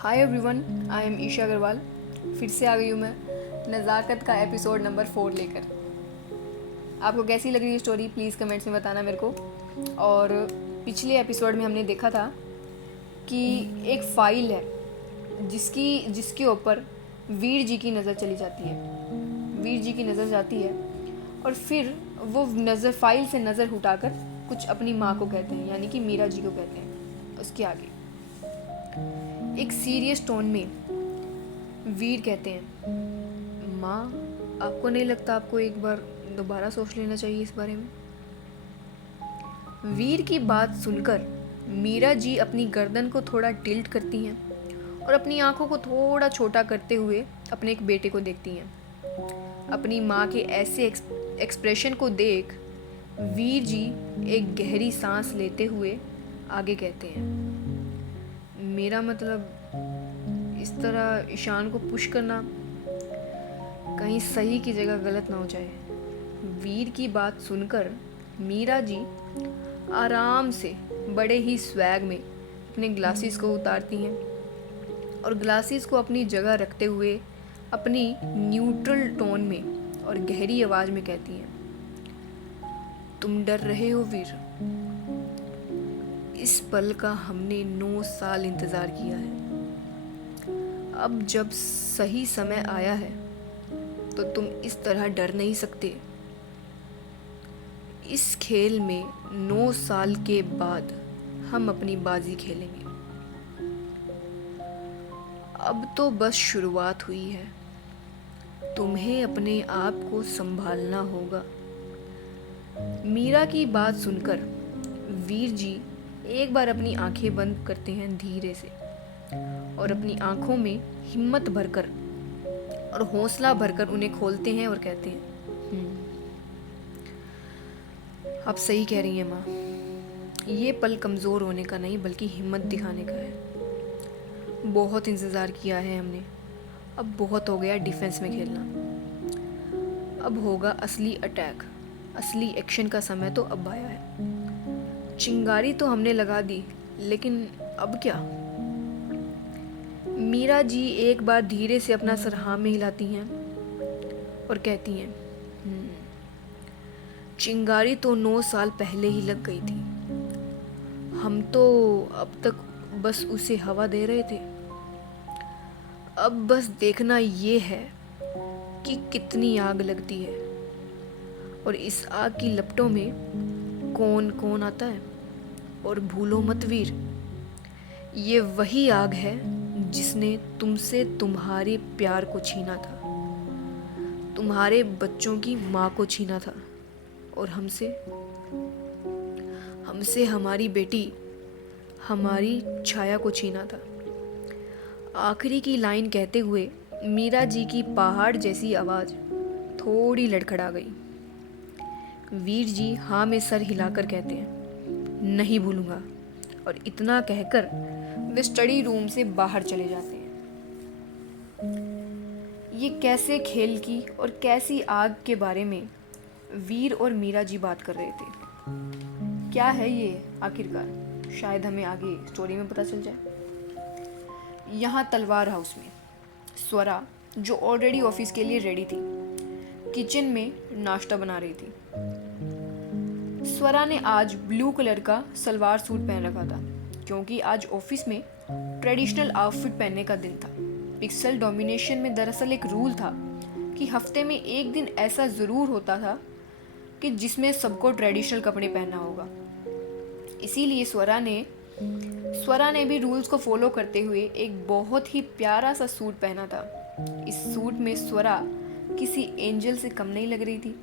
Hi everyone, I am Isha Agarwal. फिर से आ गई हूँ मैं नज़ाकत का एपिसोड नंबर 4 लेकर। आपको कैसी लग रही है स्टोरी, प्लीज़ कमेंट्स में बताना मेरे को। और पिछले एपिसोड में हमने देखा था कि एक फ़ाइल है जिसके ऊपर वीर जी की नज़र चली जाती है। वीर जी की नज़र जाती है और फिर वो फ़ाइल से नज़र उठाकर कुछ अपनी माँ को कहते हैं, यानी कि मीरा जी को कहते हैं। उसके आगे एक सीरियस टोन में वीर कहते हैं, माँ, आपको नहीं लगता आपको एक बार दोबारा सोच लेना चाहिए इस बारे में? वीर की बात सुनकर मीरा जी अपनी गर्दन को थोड़ा टिल्ट करती हैं और अपनी आंखों को थोड़ा छोटा करते हुए अपने एक बेटे को देखती हैं। अपनी माँ के ऐसे एक्सप्रेशन को देख वीर जी एक गहरी सांस लेते हुए आगे कहते हैं, मेरा मतलब इस तरह ईशान को पुश करना कहीं सही की जगह गलत ना हो जाए। वीर की बात सुनकर मीरा जी आराम से बड़े ही स्वैग में अपने ग्लासेस को उतारती हैं और ग्लासेस को अपनी जगह रखते हुए अपनी न्यूट्रल टोन में और गहरी आवाज़ में कहती हैं, तुम डर रहे हो वीर? इस पल का हमने 9 साल इंतज़ार किया है। अब जब सही समय आया है तो तुम इस तरह डर नहीं सकते। इस खेल में 9 साल के बाद हम अपनी बाजी खेलेंगे। अब तो बस शुरुआत हुई है। तुम्हें अपने आप को संभालना होगा। मीरा की बात सुनकर वीर जी एक बार अपनी आंखें बंद करते हैं धीरे से और अपनी आंखों में हिम्मत भरकर और हौसला भरकर उन्हें खोलते हैं और कहते हैं, आप सही कह रही हैं माँ। ये पल कमज़ोर होने का नहीं बल्कि हिम्मत दिखाने का है। बहुत इंतज़ार किया है हमने। अब बहुत हो गया डिफेंस में खेलना। अब होगा असली अटैक, असली एक्शन का समय तो अब आया है। चिंगारी तो हमने लगा दी, लेकिन अब क्या? मीरा जी एक बार धीरे से अपना सर हाँ में हिलाती हैं और कहती हैं, चिंगारी तो 9 साल पहले ही लग गई थी। हम तो अब तक बस उसे हवा दे रहे थे। अब बस देखना ये है कि कितनी आग लगती है और इस आग की लपटों में कौन कौन आता है। और भूलो मत वीर, ये वही आग है जिसने तुमसे तुम्हारे प्यार को छीना था, तुम्हारे बच्चों की माँ को छीना था और हमसे हमारी बेटी, हमारी छाया को छीना था। आखिरी की लाइन कहते हुए मीरा जी की पहाड़ जैसी आवाज़ थोड़ी लड़खड़ा गई। वीर जी हाँ में सर हिलाकर कहते हैं, नहीं भूलूंगा। और इतना कहकर वे स्टडी रूम से बाहर चले जाते हैं। ये कैसे खेल की और कैसी आग के बारे में वीर और मीरा जी बात कर रहे थे? क्या है ये आखिरकार? शायद हमें आगे स्टोरी में पता चल जाए। यहाँ तलवार हाउस में स्वरा, जो ऑलरेडी ऑफिस के लिए रेडी थी, किचन में नाश्ता बना रही थी। स्वरा ने आज ब्लू कलर का सलवार सूट पहन रखा था क्योंकि आज ऑफिस में ट्रेडिशनल आउटफिट पहनने का दिन था। पिक्सल डोमिनेशन में दरअसल एक रूल था कि हफ्ते में एक दिन ऐसा ज़रूर होता था कि जिसमें सबको ट्रेडिशनल कपड़े पहनना होगा। इसीलिए स्वरा ने भी रूल्स को फॉलो करते हुए एक बहुत ही प्यारा सा सूट पहना था। इस सूट में स्वरा किसी एंजल से कम नहीं लग रही थी।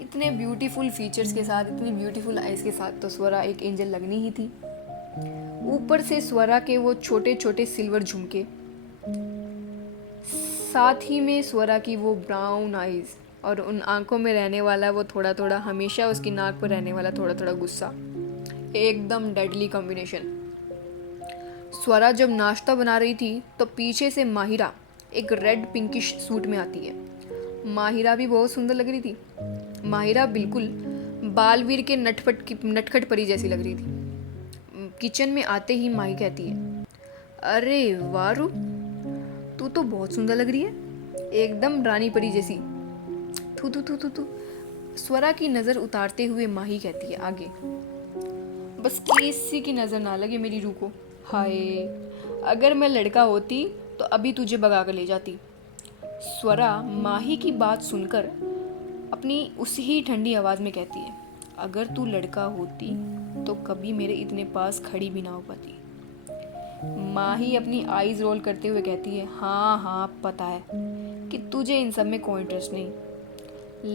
इतने ब्यूटीफुल फीचर्स के साथ, इतनी ब्यूटीफुल आइज़ के साथ तो स्वरा एक एंजल लगनी ही थी। ऊपर से स्वरा के वो छोटे छोटे सिल्वर झुमके, साथ ही में स्वरा की वो ब्राउन आइज़ और उन आंखों में रहने वाला वो थोड़ा थोड़ा, हमेशा उसकी नाक पर रहने वाला थोड़ा थोड़ा गुस्सा, एकदम डेडली कॉम्बिनेशन। स्वरा जब नाश्ता बना रही थी तो पीछे से माहिरा एक रेड पिंकिश सूट में आती है। माहिरा भी बहुत सुंदर लग रही थी। माहिरा बिल्कुल बालवीर के नटखट परी जैसी लग रही थी। किचन में आते ही माही कहती है, अरे वारू, तू तो बहुत सुंदर लग रही है, एकदम रानी परी जैसी। थू थू थू थू थू। स्वरा की नज़र उतारते हुए माही कहती है आगे, बस किसी की नज़र ना लगे मेरी रूह को। हाय, अगर मैं लड़का होती तो अभी तुझे भगा कर ले जाती। स्वरा माही की बात सुनकर अपनी उसी ही ठंडी आवाज़ में कहती है, अगर तू लड़का होती तो कभी मेरे इतने पास खड़ी भी ना हो पाती। माही अपनी आईज रोल करते हुए कहती है, हाँ हाँ पता है कि तुझे इन सब में कोई इंटरेस्ट नहीं,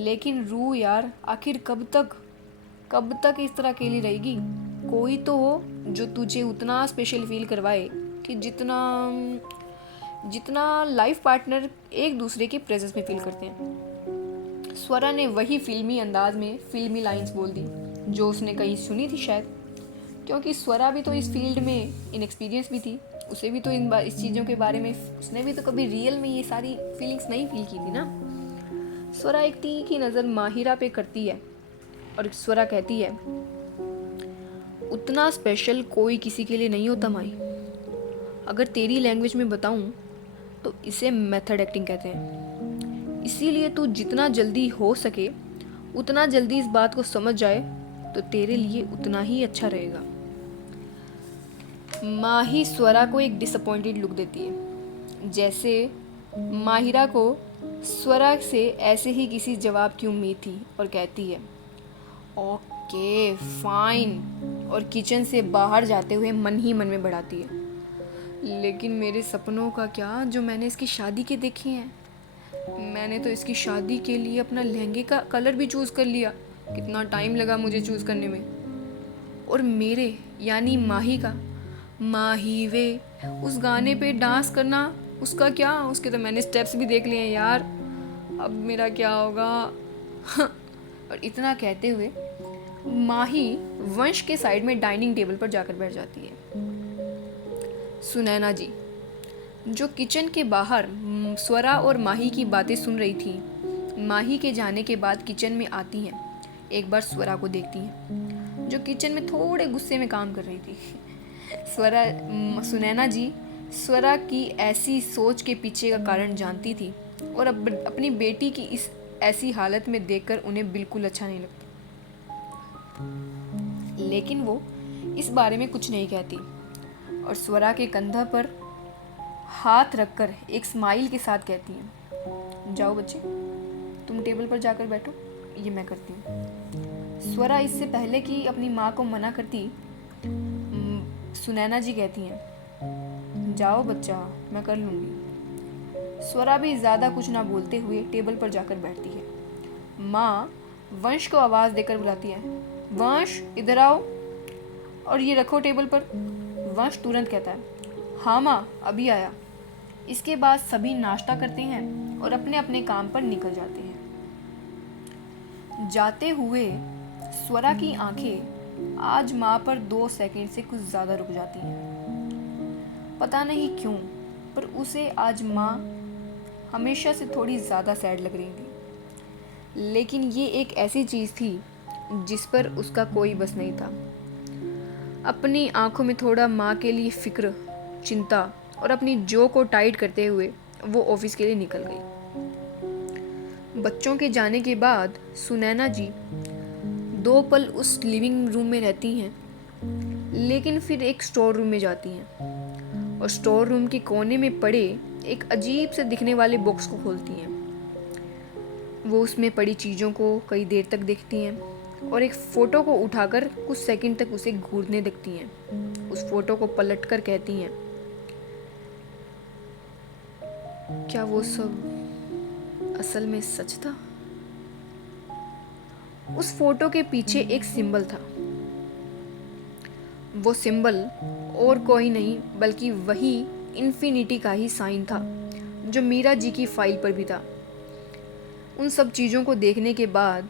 लेकिन रू यार, आखिर कब तक इस तरह अकेली रहेगी? कोई तो हो जो तुझे उतना स्पेशल फील करवाए कि जितना जितना लाइफ पार्टनर एक दूसरे के प्रेजेंस में फील करते हैं। स्वरा ने वही फिल्मी अंदाज में फिल्मी लाइंस बोल दी जो उसने कहीं सुनी थी शायद, क्योंकि स्वरा भी तो इस फील्ड में इनएक्सपीरियंस भी थी। उसे भी तो इस चीज़ों के बारे में, उसने भी तो कभी रियल में ये सारी फीलिंग्स नहीं फील की थी ना। स्वरा एक तीखी नज़र माहिरा पे करती है और स्वरा कहती है, उतना स्पेशल कोई किसी के लिए नहीं होता माही। अगर तेरी लैंग्वेज में बताऊं तो इसे मेथड एक्टिंग कहते हैं। इसीलिए तू जितना जल्दी हो सके उतना जल्दी इस बात को समझ जाए तो तेरे लिए उतना ही अच्छा रहेगा। माही स्वरा को एक डिसअपॉइंटेड लुक देती है, जैसे माहिरा को स्वरा से ऐसे ही किसी जवाब की उम्मीद थी, और कहती है, ओके फाइन, और किचन से बाहर जाते हुए मन ही मन में बढ़ाती है, लेकिन मेरे सपनों का क्या जो मैंने इसकी शादी के देखे हैं। मैंने तो इसकी शादी के लिए अपना लहंगे का कलर भी चूज़ कर लिया, कितना टाइम लगा मुझे चूज़ करने में। और मेरे यानी माही का, माही वे, उस गाने पे डांस करना, उसका क्या, उसके तो मैंने स्टेप्स भी देख लिए हैं यार, अब मेरा क्या होगा। और इतना कहते हुए माही वंश के साइड में डाइनिंग टेबल पर जाकर बैठ जाती है। सुनैना जी, जो किचन के बाहर स्वरा और माही की बातें सुन रही थी, माही के जाने के बाद किचन में आती हैं। एक बार स्वरा को देखती हैं जो किचन में थोड़े गुस्से में काम कर रही थी। सुनैना जी स्वरा की ऐसी सोच के पीछे का कारण जानती थी, और अब अपनी बेटी की इस ऐसी हालत में देखकर उन्हें बिल्कुल अच्छा नहीं लगता, लेकिन वो इस बारे में कुछ नहीं कहती और स्वरा के कंधा पर हाथ रखकर एक स्माइल के साथ कहती हैं, जाओ बच्चे, तुम टेबल पर जाकर बैठो, ये मैं करती हूँ। स्वरा इससे पहले कि अपनी माँ को मना करती, सुनैना जी कहती हैं, जाओ बच्चा, मैं कर लूँगी। स्वरा भी ज़्यादा कुछ ना बोलते हुए टेबल पर जाकर बैठती है। माँ वंश को आवाज़ देकर बुलाती है, वंश इधर आओ और ये रखो टेबल पर। वंश तुरंत कहता है, हाँ माँ अभी आया। इसके बाद सभी नाश्ता करते हैं और अपने अपने काम पर निकल जाते हैं। जाते हुए स्वरा की आंखें आज माँ पर 2 सेकंड से कुछ ज़्यादा रुक जाती हैं। पता नहीं क्यों, पर उसे आज माँ हमेशा से थोड़ी ज़्यादा सैड लग रही थी, लेकिन ये एक ऐसी चीज़ थी जिस पर उसका कोई बस नहीं था। अपनी आंखों में थोड़ा माँ के लिए फिक्र, चिंता और अपनी जो को टाइट करते हुए वो ऑफिस के लिए निकल गई। बच्चों के जाने के बाद सुनैना जी 2 पल उस लिविंग रूम में रहती हैं, लेकिन फिर एक स्टोर रूम में जाती हैं और स्टोर रूम के कोने में पड़े एक अजीब से दिखने वाले बॉक्स को खोलती हैं। वो उसमें पड़ी चीज़ों को कई देर तक देखती हैं और एक फ़ोटो को उठाकर कुछ सेकंड तक उसे घूरने देखती हैं। उस फोटो को पलटकर कहती हैं, क्या वो सब असल में सच था? उस फोटो के पीछे एक सिंबल था। वो सिंबल और कोई नहीं बल्कि वही इन्फिनिटी का ही साइन था जो मीरा जी की फाइल पर भी था। उन सब चीज़ों को देखने के बाद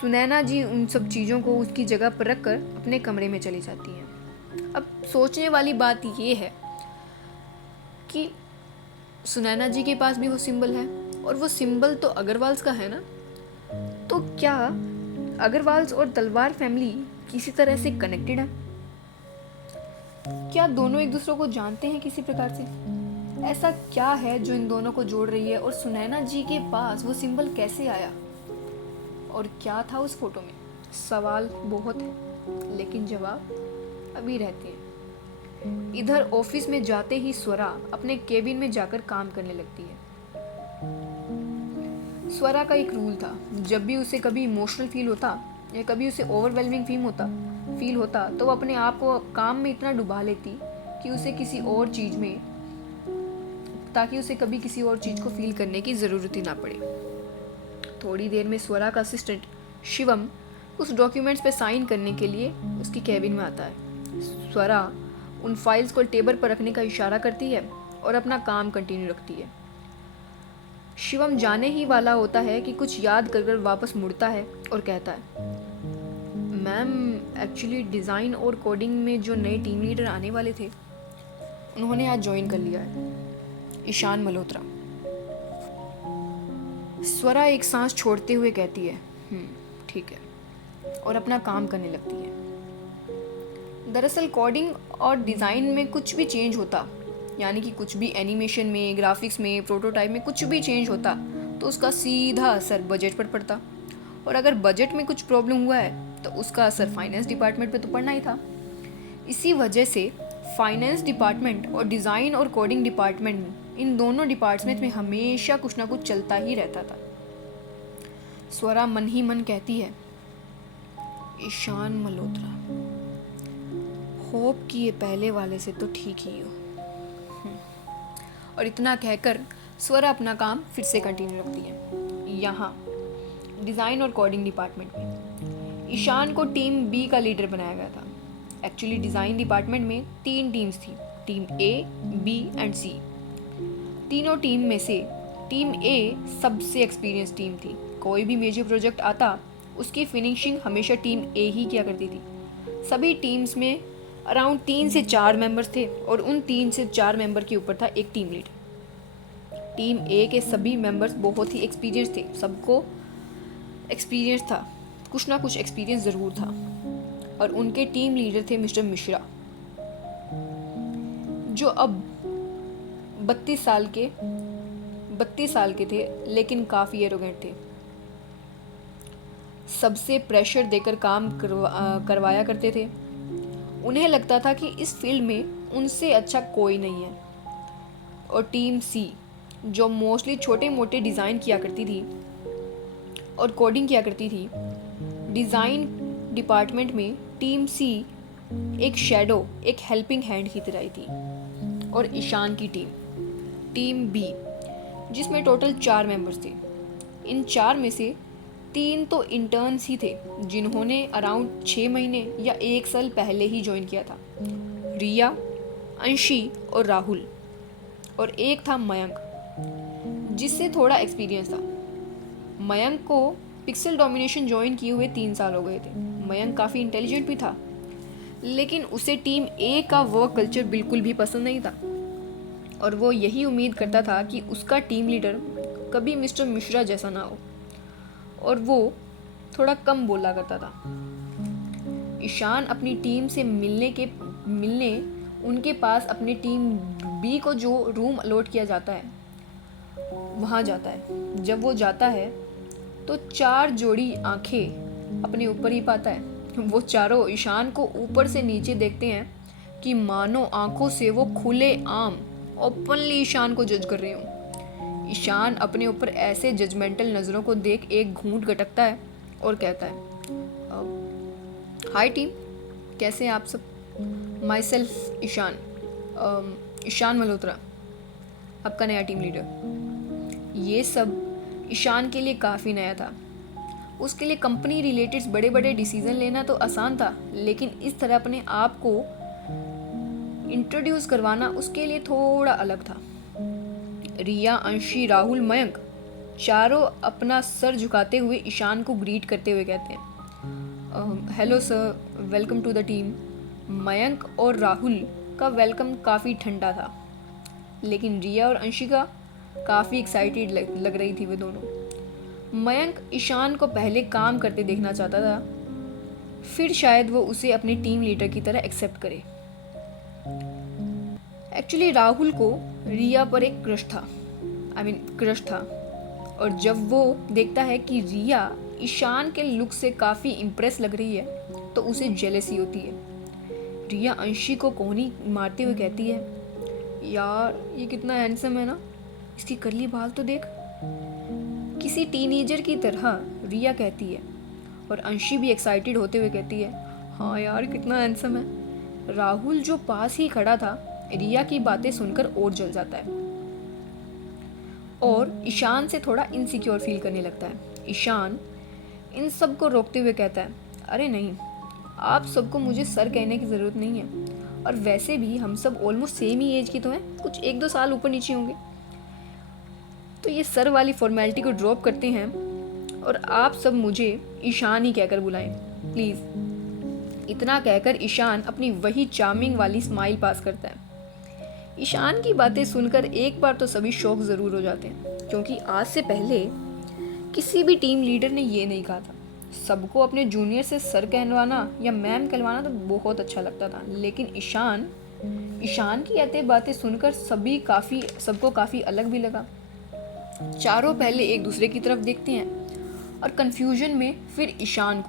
सुनैना जी उन सब चीज़ों को उसकी जगह पर रखकर अपने कमरे में चली जाती हैं। अब सोचने वाली बात ये है कि सुनैना जी के पास भी वो सिंबल है और वो सिंबल तो अग्रवाल्स का है ना, तो क्या अग्रवाल्स और तलवार फैमिली किसी तरह से कनेक्टेड है? क्या दोनों एक दूसरे को जानते हैं किसी प्रकार से? ऐसा क्या है जो इन दोनों को जोड़ रही है, और सुनैना जी के पास वो सिंबल कैसे आया, और क्या था उस फोटो में? सवाल बहुत है, लेकिन जवाब अभी रहते हैं। इधर ऑफिस में जाते ही स्वरा अपने केबिन में जाकर काम करने लगती है। स्वरा का एक रूल था, जब भी उसे कभी इमोशनल फील होता या कभी उसे ओवरवेलमिंग फील होता तो वो अपने आप को काम में इतना डुबा लेती कि उसे किसी और चीज़ में, ताकि उसे कभी किसी और चीज़ को फील करने की ज़रूरत ही ना पड़े। थोड़ी देर में स्वरा का असिस्टेंट शिवम उस डॉक्यूमेंट्स पे साइन करने के लिए उसकी कैबिन में आता है। स्वरा उन फाइल्स को टेबल पर रखने का इशारा करती है और अपना काम कंटिन्यू रखती है। शिवम जाने ही वाला होता है कि कुछ याद कर वापस मुड़ता है और कहता है, मैम एक्चुअली डिज़ाइन और कोडिंग में जो नए टीम लीडर आने वाले थे उन्होंने आज ज्वाइन कर लिया है, ईशान मल्होत्रा। स्वरा एक सांस छोड़ते हुए कहती है, ठीक है, और अपना काम करने लगती है। दरअसल कोडिंग और डिज़ाइन में कुछ भी चेंज होता, यानी कि कुछ भी एनिमेशन में, ग्राफिक्स में, प्रोटोटाइप में कुछ भी चेंज होता तो उसका सीधा असर बजट पर पड़ता, और अगर बजट में कुछ प्रॉब्लम हुआ है तो उसका असर फाइनेंस डिपार्टमेंट पे तो पड़ना ही था। इसी वजह से फाइनेंस डिपार्टमेंट और डिज़ाइन और कोडिंग डिपार्टमेंट, इन दोनों डिपार्टमेंट में हमेशा कुछ ना कुछ चलता ही रहता था। स्वरा मन ही मन कहती है, ईशान मल्होत्रा, होप कि ये पहले वाले से तो ठीक ही हो। और इतना कहकर स्वरा अपना काम फिर से कंटिन्यू रखती है। यहाँ डिज़ाइन और कोडिंग डिपार्टमेंट में ईशान को टीम बी का लीडर बनाया गया था। एक्चुअली डिज़ाइन डिपार्टमेंट में 3 टीम्स थी, टीम ए, बी एंड सी। तीनों टीम में से टीम ए सबसे एक्सपीरियंस टीम थी। कोई भी मेजर प्रोजेक्ट आता उसकी फिनिशिंग हमेशा टीम ए ही किया करती थी। सभी टीम्स में अराउंड 3 से 4 मेंबर्स थे और उन 3 से 4 मेंबर के ऊपर था एक टीम लीडर। टीम ए के सभी मेंबर्स बहुत ही एक्सपीरियंस थे, सबको एक्सपीरियंस था, कुछ ना कुछ एक्सपीरियंस ज़रूर था। और उनके टीम लीडर थे मिस्टर मिश्रा, जो अब 32 साल के थे, लेकिन काफ़ी एरोगेंट थे। सबसे प्रेशर देकर काम करवाया करते थे। उन्हें लगता था कि इस फील्ड में उनसे अच्छा कोई नहीं है। और टीम सी, जो मोस्टली छोटे मोटे डिज़ाइन किया करती थी और कोडिंग किया करती थी, डिज़ाइन डिपार्टमेंट में टीम सी एक शैडो, एक हेल्पिंग हैंड की तरह थी। और ईशान की टीम बी, जिसमें टोटल 4 मेंबर्स थे। इन 4 में से 3 तो इंटर्न्स ही थे, जिन्होंने अराउंड 6 महीने या 1 साल पहले ही ज्वाइन किया था। रिया, अंशी और राहुल। और एक था मयंक, जिससे थोड़ा एक्सपीरियंस था। मयंक को पिक्सल डोमिनेशन ज्वाइन किए हुए 3 साल हो गए थे। मयंक काफ़ी इंटेलिजेंट भी था, लेकिन उसे टीम ए का वर्क कल्चर बिल्कुल भी पसंद नहीं था, और वो यही उम्मीद करता था कि उसका टीम लीडर कभी मिस्टर मिश्रा जैसा ना हो, और वो थोड़ा कम बोला करता था। ईशान अपनी टीम से मिलने उनके पास अपनी टीम बी को जो रूम अलॉट किया जाता है वहाँ जाता है। जब वो जाता है तो 4 जोड़ी आंखें अपने ऊपर ही पाता है। वो चारों ईशान को ऊपर से नीचे देखते हैं कि मानो आंखों से वो खुले आम ओपनली ईशान को जज कर रहे हो। ईशान अपने ऊपर ऐसे जजमेंटल नज़रों को देख एक घूंट गटकता है और कहता है, हाय टीम, कैसे हैं आप सब? माई सेल्फ ईशान, ईशान मल्होत्रा, आपका नया टीम लीडर। ये सब ईशान के लिए काफ़ी नया था। उसके लिए कंपनी रिलेटेड बड़े बड़े डिसीजन लेना तो आसान था, लेकिन इस तरह अपने आप को इंट्रोड्यूस करवाना उसके लिए थोड़ा अलग था। रिया, अंशी, राहुल, मयंक चारों अपना सर झुकाते हुए ईशान को ग्रीट करते हुए कहते हैं, hello sir, welcome to the team. Mayank और राहुल का वेलकम काफ़ी ठंडा था, लेकिन रिया और अंशिका काफ़ी एक्साइटेड लग रही थी वे दोनों। मयंक ईशान को पहले काम करते देखना चाहता था, फिर शायद वो उसे अपनी टीम लीडर की तरह एक्सेप्ट करे। एक्चुअली राहुल को रिया पर एक क्रश था। और जब वो देखता है कि रिया ईशान के लुक से काफ़ी इम्प्रेस लग रही है तो उसे जेलसी होती है। रिया अंशी को कोहनी मारते हुए कहती है, यार ये कितना हैंडसम है ना, इसकी करली बाल तो देख। किसी टीनेजर की तरह रिया कहती है और अंशी भी एक्साइटेड होते हुए कहती है, हाँ यार कितना हैंडसम है। राहुल जो पास ही खड़ा था रिया की बातें सुनकर और जल जाता है और ईशान से थोड़ा इनसिक्योर फील करने लगता है। ईशान इन सब को रोकते हुए कहता है, अरे नहीं, आप सबको मुझे सर कहने की ज़रूरत नहीं है, और वैसे भी हम सब ऑलमोस्ट सेम ही एज की तो हैं, कुछ 1-2 साल ऊपर नीचे होंगे, तो ये सर वाली फॉर्मेलिटी को ड्रॉप करते हैं और आप सब मुझे ईशान ही कहकर बुलाएं प्लीज़। इतना कहकर ईशान अपनी वही चार्मिंग वाली स्माइल पास करता है। ईशान की बातें सुनकर एक बार तो सभी शॉक ज़रूर हो जाते हैं, क्योंकि आज से पहले किसी भी टीम लीडर ने ये नहीं कहा था। सबको अपने जूनियर से सर कहलवाना या मैम कहलवाना तो बहुत अच्छा लगता था, लेकिन ईशान की ऐसे बातें सुनकर सबको काफ़ी अलग भी लगा। चारों पहले एक दूसरे की तरफ देखते हैं और कंफ्यूजन में फिर ईशान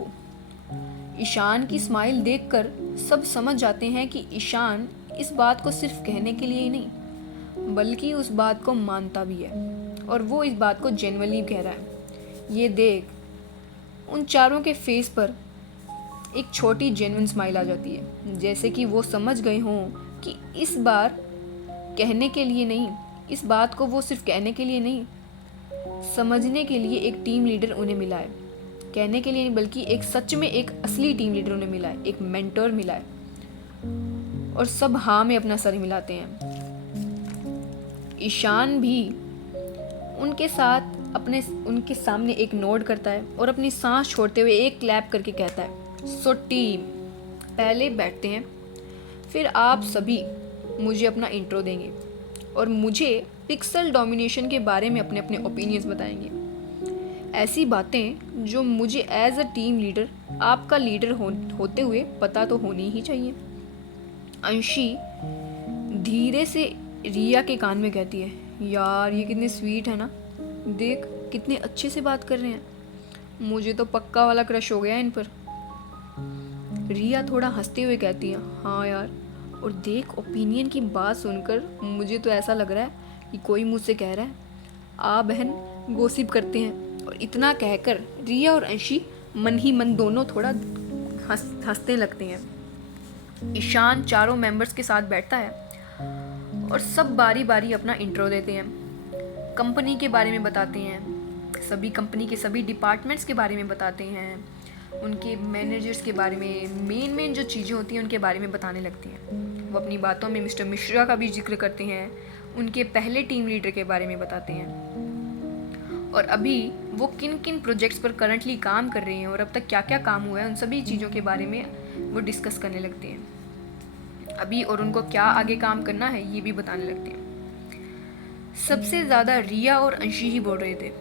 की स्माइल देखकर सब समझ जाते हैं कि ईशान इस बात को सिर्फ कहने के लिए ही नहीं बल्कि उस बात को मानता भी है और वो इस बात को जेन्युइनली कह रहा है। ये देख उन चारों के फेस पर एक छोटी जेन्युइन स्माइल आ जाती है, जैसे कि वो समझ गए हों कि इस बात को वो सिर्फ कहने के लिए नहीं, समझने के लिए एक टीम लीडर उन्हें मिला है। कहने के लिए नहीं बल्कि एक सच में एक असली टीम लीडर उन्हें मिला है, एक मेंटर मिला है। और सब हाँ में अपना सर मिलाते हैं। ईशान भी उनके सामने एक नोड करता है और अपनी सांस छोड़ते हुए एक क्लैप करके कहता है, सो टीम पहले बैठते हैं, फिर आप सभी मुझे अपना इंट्रो देंगे और मुझे पिक्सल डोमिनेशन के बारे में अपने अपने ओपिनियंस बताएंगे। ऐसी बातें जो मुझे एज अ टीम लीडर आपका लीडर होते हुए पता तो होनी ही चाहिए। अंशी धीरे से रिया के कान में कहती है, यार ये कितने स्वीट है ना, देख कितने अच्छे से बात कर रहे हैं, मुझे तो पक्का वाला क्रश हो गया इन पर। रिया थोड़ा हंसते हुए कहती है, हाँ यार, और देख ओपिनियन की बात सुनकर मुझे तो ऐसा लग रहा है कि कोई मुझसे कह रहा है आ बहन गॉसिप करते हैं। और इतना कहकर रिया और अंशी मन ही मन दोनों थोड़ा हंसने लगते हैं। ईशान चारों मेंबर्स के साथ बैठता है और सब बारी बारी अपना इंट्रो देते हैं, कंपनी के बारे में बताते हैं, सभी कंपनी के सभी डिपार्टमेंट्स के बारे में बताते हैं, उनके मैनेजर्स के बारे में, मेन जो चीज़ें होती हैं उनके बारे में बताने लगती हैं। वो अपनी बातों में मिस्टर मिश्रा का भी जिक्र करते हैं, उनके पहले टीम लीडर के बारे में बताते हैं और अभी वो किन किन प्रोजेक्ट्स पर करंटली काम कर रहे हैं और अब तक क्या क्या काम हुआ है उन सभी चीज़ों के बारे में वो डिस्कस करने लगते हैं अभी, और उनको क्या आगे काम करना है ये भी बताने लगते हैं। सबसे ज़्यादा रिया और अंशी ही बोल रहे थे।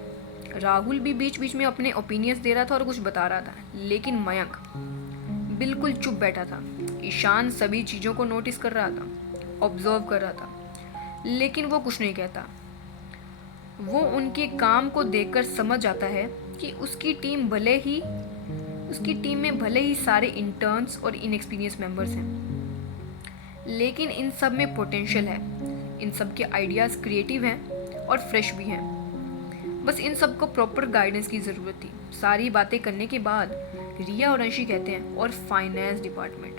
राहुल भी बीच बीच में अपने ओपिनियंस दे रहा था और कुछ बता रहा था, लेकिन मयंक बिल्कुल चुप बैठा था। ईशान सभी चीज़ों को नोटिस कर रहा था, ऑब्जर्व कर रहा था, लेकिन वो कुछ नहीं कहता। वो उनके काम को देखकर समझ आता है कि उसकी टीम में भले ही सारे इंटर्न्स और इनएक्सपीरियंस मेंबर्स हैं, लेकिन इन सब में पोटेंशियल है, इन सब के आइडियाज़ क्रिएटिव हैं और फ्रेश भी हैं। बस इन सबको प्रॉपर गाइडेंस की ज़रूरत थी। सारी बातें करने के बाद रिया और अंशी कहते हैं, और फाइनेंस डिपार्टमेंट।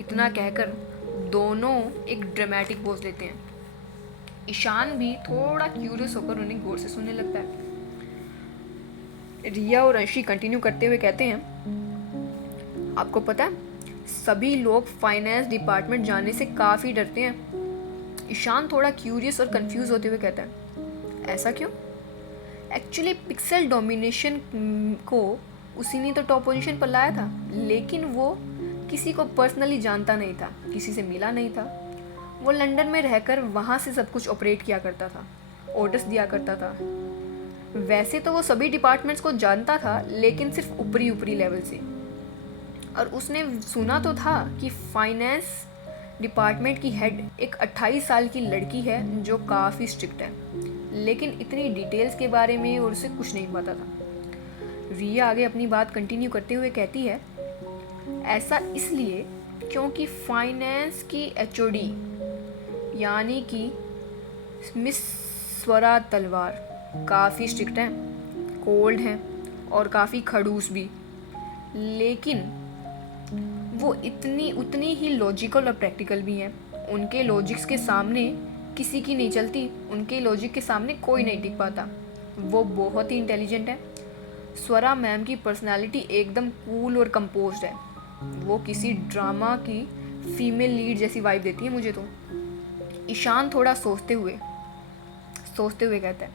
इतना कहकर दोनों एक ड्रामेटिक पोज लेते हैं। ईशान भी थोड़ा क्यूरियस होकर उन्हें गौर से सुनने लगता है। रिया और अंशी कंटिन्यू करते हुए कहते हैं, आपको पता है सभी लोग फाइनेंस डिपार्टमेंट जाने से काफ़ी डरते हैं। ईशान थोड़ा क्यूरियस और कंफ्यूज होते हुए कहता है, ऐसा क्यों? एक्चुअली पिक्सल डोमिनेशन को उसी ने तो टॉप पोजीशन पर लाया था, लेकिन वो किसी को पर्सनली जानता नहीं था, किसी से मिला नहीं था। वो लंदन में रहकर वहाँ से सब कुछ ऑपरेट किया करता था, ऑर्डर्स दिया करता था। वैसे तो वो सभी डिपार्टमेंट्स को जानता था, लेकिन सिर्फ ऊपरी लेवल से। और उसने सुना तो था कि फाइनेंस डिपार्टमेंट की हेड एक 28 साल की लड़की है जो काफ़ी स्ट्रिक्ट है, लेकिन इतनी डिटेल्स के बारे में और उसे कुछ नहीं पता था। रिया आगे अपनी बात कंटिन्यू करते हुए कहती है, ऐसा इसलिए क्योंकि फाइनेंस की एचओडी यानी कि मिस स्वरा तलवार काफ़ी स्ट्रिक्ट हैं, कोल्ड हैं और काफ़ी खड़ूस भी, लेकिन वो उतनी ही लॉजिकल और प्रैक्टिकल भी हैं। उनके लॉजिक्स के सामने किसी की नहीं चलती, उनके लॉजिक के सामने कोई नहीं टिक पाता। वो बहुत ही इंटेलिजेंट है। स्वरा मैम की पर्सनालिटी एकदम कूल और कंपोज्ड है। वो किसी ड्रामा की फीमेल लीड जैसी वाइब देती है मुझे तो। ईशान थोड़ा सोचते हुए कहता है,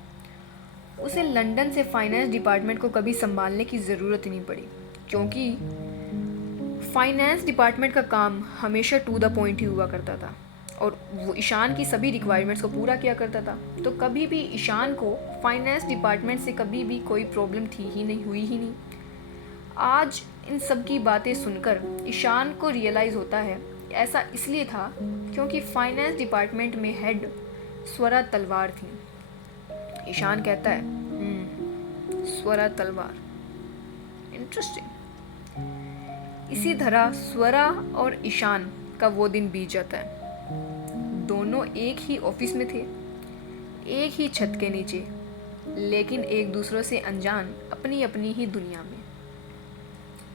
उसे लंदन से फाइनेंस डिपार्टमेंट को कभी संभालने की ज़रूरत ही नहीं पड़ी, क्योंकि फाइनेंस डिपार्टमेंट का काम हमेशा टू द पॉइंट ही हुआ करता था और वो ईशान की सभी रिक्वायरमेंट्स को पूरा किया करता था। तो कभी भी ईशान को फाइनेंस डिपार्टमेंट से कभी भी कोई प्रॉब्लम हुई ही नहीं। आज इन सब की बातें सुनकर ईशान को रियलाइज़ होता है ऐसा इसलिए था क्योंकि फाइनेंस डिपार्टमेंट में हेड स्वरा तलवार थी। ईशान कहता है, स्वरा तलवार, इंटरेस्टिंग। इसी तरह स्वरा और ईशान का वो दिन बीत जाता है। दोनों एक ही ऑफिस में थे, एक ही छत के नीचे, लेकिन एक दूसरे से अनजान अपनी अपनी ही दुनिया में।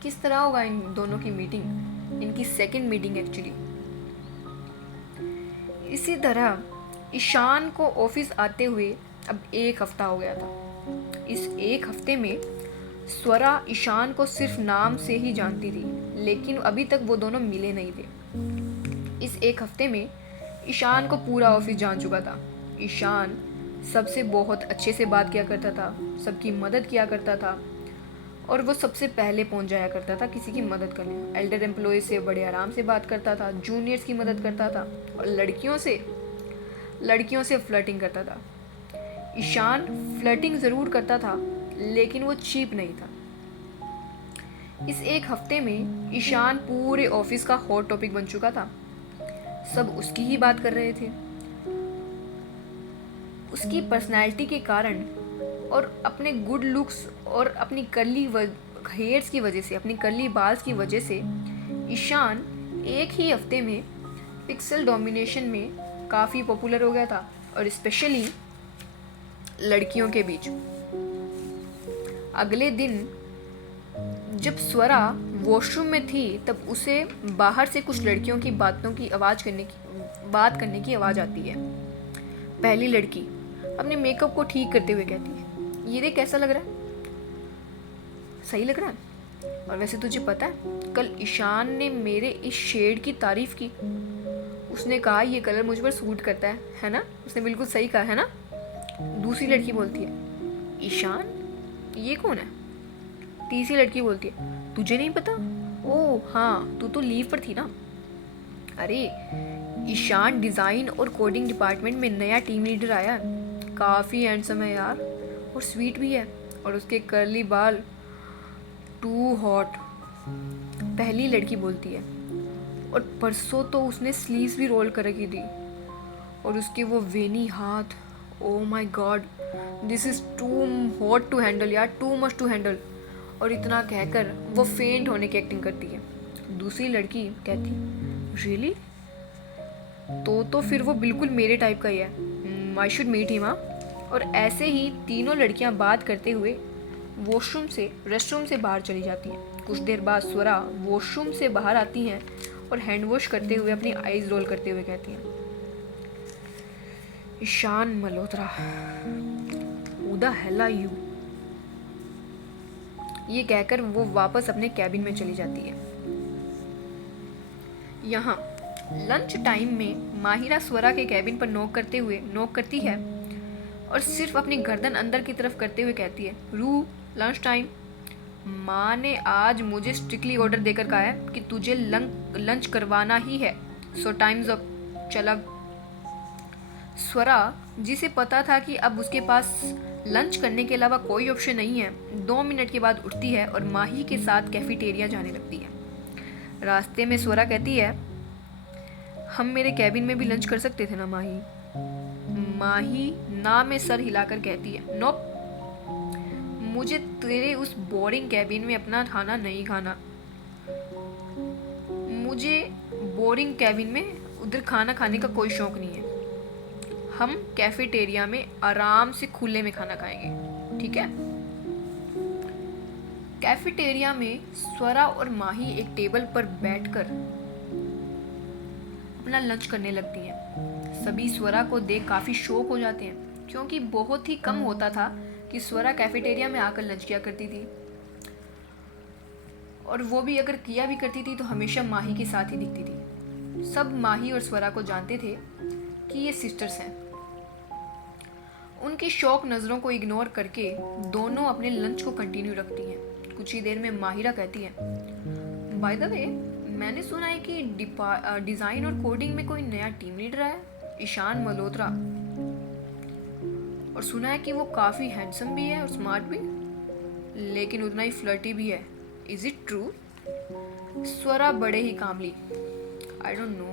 किस तरह होगा इन दोनों की मीटिंग, इनकी सेकंड मीटिंग एक्चुअली। इसी तरह ईशान को ऑफिस आते हुए अब 1 हफ्ता हो गया था। इस 1 हफ्ते में स्वरा ईशान को सिर्फ नाम से ही जानती थी, लेकिन अभी तक वो दोनों मिले नहीं थे। इस 1 हफ्ते में ईशान को पूरा ऑफिस जान चुका था। ईशान सबसे बहुत अच्छे से बात किया करता था, सबकी मदद किया करता था और वो सबसे पहले पहुंच जाया करता था किसी की मदद करने। एल्डर एम्प्लॉय से बड़े आराम से बात करता था, जूनियर्स की मदद करता था और लड़कियों से फ्लर्टिंग करता था। ईशान फ्लर्टिंग ज़रूर करता था, लेकिन वो चीप नहीं था। इस 1 हफ्ते में ईशान पूरे ऑफिस का हॉट टॉपिक बन चुका था। सब उसकी ही बात कर रहे थे। उसकी पर्सनैलिटी के कारण और अपने गुड लुक्स और अपनी कर्ली हेयर्स की वजह से, अपनी कर्ली बाल्स की वजह से ईशान 1 ही हफ्ते में पिक्सल डोमिनेशन में काफ़ी पॉपुलर हो गया था, और स्पेशली लड़कियों के बीच। अगले दिन जब स्वरा वॉशरूम में थी तब उसे बाहर से कुछ लड़कियों की बात करने की आवाज़ आती है। पहली लड़की अपने मेकअप को ठीक करते हुए कहती है, ये देख कैसा लग रहा है, सही लग रहा है। और वैसे तुझे पता है कल ईशान ने मेरे इस शेड की तारीफ की, उसने कहा ये कलर मुझ पर सूट करता है ना। उसने बिल्कुल सही कहा है ना। दूसरी लड़की बोलती है, ईशान ये कौन है। तीसरी लड़की बोलती है, तुझे नहीं पता, ओह हाँ तू तो लीव पर थी ना। अरे ईशान डिज़ाइन और कोडिंग डिपार्टमेंट में नया टीम लीडर आया है, काफ़ी हैंडसम है यार और स्वीट भी है, और उसके कर्ली बाल टू हॉट। पहली लड़की बोलती है, और परसों तो उसने स्लीव्स भी रोल कर रखी थी और उसके वो वेनी हाथ, oh my god this is too hot to handle यार, टू मच टू हैंडल। और इतना कहकर वो फेंट होने की एक्टिंग करती है। दूसरी लड़की कहती, रियली, तो फिर वो बिल्कुल मेरे टाइप का ही है, आई शुड मीट हिम। और ऐसे ही तीनों लड़कियां बात करते हुए रेस्टरूम से बाहर चली जाती हैं। कुछ देर बाद स्वरा वॉशरूम से बाहर आती हैं और हैंड वॉश करते हुए अपनी आईज रोल करते हुए कहती हैं, Ishaan Malhotra, who the hell are you. ये कहकर वो वापस अपने कैबिन में चली जाती है। यहाँ लंच टाइम में माहिरा स्वरा के कैबिन पर नॉक करती है और सिर्फ अपनी गर्दन अंदर की तरफ करते हुए कहती है, रू लंच टाइम। माँ ने आज मुझे स्ट्रिक्टली ऑर्डर देकर कहा है कि तुझे लंच करवाना ही है, सो टाइम्स अप, चल अब। स्वरा जिसे पता था कि अब उसके पास लंच करने के अलावा कोई ऑप्शन नहीं है, 2 मिनट के बाद उठती है और माही के साथ कैफेटेरिया जाने लगती है। रास्ते में स्वरा कहती है, हम मेरे कैबिन में भी लंच कर सकते थे ना माही। माही ना में सर हिलाकर कहती है, नोप, मुझे तेरे उस बोरिंग कैबिन में अपना खाना नहीं खाना। मुझे बोरिंग कैबिन में उधर खाना खाने का कोई शौक नहीं है। हम कैफेटेरिया में आराम से खुले में खाना खाएंगे, ठीक है? कैफेटेरिया में स्वरा और माही एक टेबल पर बैठकर अपना लंच करने लगती हैं। सभी स्वरा को देख काफ़ी शौक हो जाते हैं, क्योंकि बहुत ही कम होता था कि स्वरा कैफेटेरिया में आकर लंच किया करती थी, और वो भी अगर किया भी करती थी तो हमेशा माही के साथ ही दिखती थी। सब माही और स्वरा को जानते थे कि ये सिस्टर्स हैं। उनकी शौक नज़रों को इग्नोर करके दोनों अपने लंच को कंटिन्यू रखती हैं। कुछ ही देर में माहिरा कहती है, बाय द वे, मैंने सुना है कि डिज़ाइन और कोडिंग में कोई नया टीम लीडर है, ईशान मल्होत्रा, और सुना है कि वो काफ़ी हैंडसम भी है और स्मार्ट भी, लेकिन उतना ही फ्लर्टी भी है। Is it true? स्वरा बड़े ही कामली, आई डोंट नो।